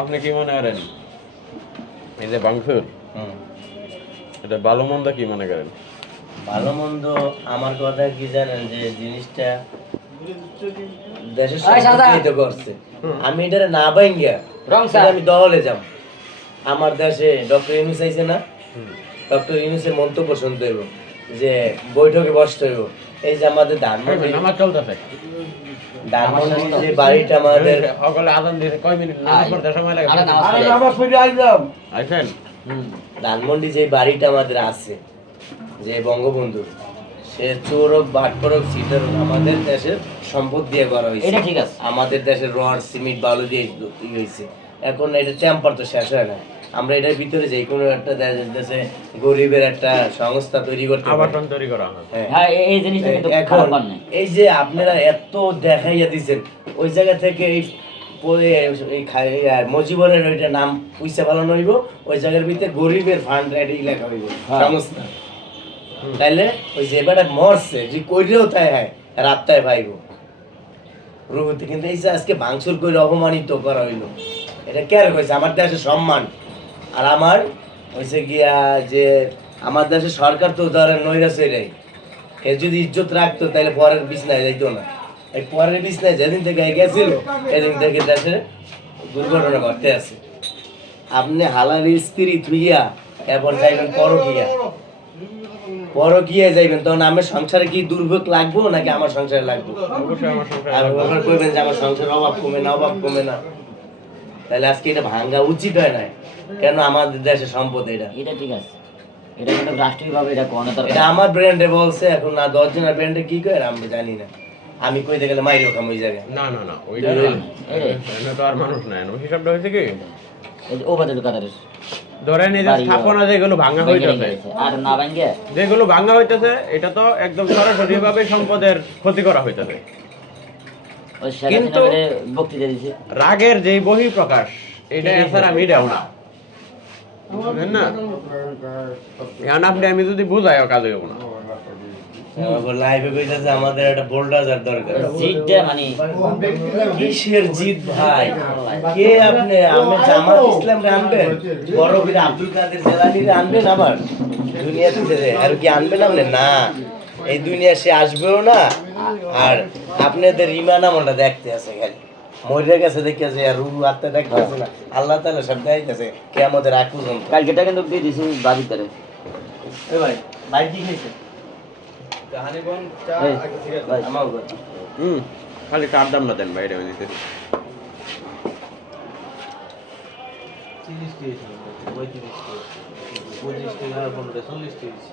আপনি কি মনে করেন? এই যে বাংসুর এটা ভালো মন্দ কি মনে করেন? ভালো মন্দ আমার কথা কি জানেন যে জিনিসটা দেশের আয় সাদা। সম্পত্তি তো করছে আমি এটারে না বাইঙ্গা রং আমি দলে যাব। আমার দেশে ডক্টর ইউনুস আইছে না? ডক্টর ইউনুসের মন্তব্য শুনতে হইব। যে বৈঠকে বসতে হইব। এই যে আমাদের ধানমন্ডি চলতেছে। ধানমন্ডি যে বাড়িটা আমাদের সকলে দিতে কয় মিনিট নামাজ পড়তে সময় লাগে? আরে নামাজ পড়ে। আইছেন? ধানমন্ডি যে বাড়িটা আমাদের আছে যে বঙ্গবন্ধু সে চোর হোক বাটপর হোক সিটার হোক আমাদের দেশের সম্পদ দিয়ে করা হয়েছে। এটা ঠিক আছে। আমাদের দেশের রড সিমেন্ট বালু দিয়ে ই হয়েছে। এখন এটা চ্যাম্পার তো শেষ হয় না। আমরা এটার ভিতরে যে কোনো একটা দেশে গরিবের একটা সংস্থা তৈরি করতে। আবাসন তৈরি করা হ্যাঁ। হ্যাঁ। এই- জিনিসটা কিন্তু এখন এই যে আপনারা এত দেখাইয়া দিছেন ওই জায়গা থেকে এই পরে এই খাই- আর মজিবরের ওইটা নাম পয়সা পালন হইব ওই জায়গার ভিতরে গরিবের ফান্ড লেখা হইব হ্যাঁ। সংস্থা। তাইলে ওই যে এবারে মরছে যে কইরেও তাই হয় রাত্তায় পাইব রুহুতে কিন্তু এই যে আজকে ভাঙচুর করে অপমানিত করা হইল। এটা কে কইছে? আমার দেশের সম্মান। আর আমার হয়েছে গিয়া যে আমার দেশে সরকার তো ধরেন নৈরাস এটাই এ যদি ইজ্জত রাখতো তাহলে পরের বিছনায় যাইতো না। এই পরের বিছনায় যেদিন থেকে গেছিল সেদিন থেকে দেশে দুর্ঘটনা ঘটতে আছে। আপনি হালাল স্ত্রী থুইয়া এরপর যাইবেন পরকিয়া। পরকিয়া যাইবেন তখন আমার সংসারে কি দুর্ভোগ লাগবো নাকি আমার সংসারে লাগবো? কইবেন যে আমার সংসার অভাব কমে না অভাব কমে না। তাহলে আজকে এটা ভাঙ্গা উচিত হয় না কেন আমাদের দেশে সম্পদ এটা? এটা ঠিক আছে। এটা কিন্তু রাষ্ট্রীয়ভাবে এটা কোনো এটা আমার ব্র্যান্ডে বলছে এখন না দশ জনের ব্র্যান্ডে কি করে আমি জানি না। আমি কইতে গেলে মাইরও খাম ওই জায়গায়। না না না ওইটা না তো আর মানুষ নাই ওই হিসাবটা হয়েছে কি? যে ওবাদের কাতারের ধরেন এই যে স্থাপনা যেগুলো ভাঙা ভেঙে হইতেছে আর না ভাঙ্গে যেগুলো ভাঙা হইতেছে এটা তো একদম সরাসরি ভাবে সম্পদের ক্ষতি করা হইতেছে। কিন্তু- রাগের যেই বহি প্রকাশ এটা এছাড়া মিডিয়াও না। বুঝলেন না? এখন আপনি আমি যদি বুঝাই কাজ হইব না। লাইভে কইতেছে আমাদের একটা বোল্ডাজার দরকার। জিতটা মানে? কিসের জিত ভাই? কে আপনি? আমি জামাত ইসলাম আনবেন? বড় বীর আব্দুল কাদের জেলানি আনবেন আবার? দুনিয়াতে আর কি আনবেন আপনি? না। এই দুনিয়া সে আসবেও না। আর আপনাদের ইমান আমলটা দেখতে আছে খালি। মরে গেছে দেখে যে আর রুহু আত্মা দেখতে না। আল্লাহ তাআলা সব দেখাইতেছে কে আমাদের আগ পর্যন্ত। কালকেটা কিন্তু দিয়ে দিছি বাড়ি করে এ ভাই ভাই কি খাইছে এই, ভাই, আমার ঘর। হুম। খালি কার দাম না দেন বাইরে আমি দিতে তিরিশ তিরিশ পঁয়ত্রিশ পঁচিশ টাকা পনেরো চল্লিশ তিরিশ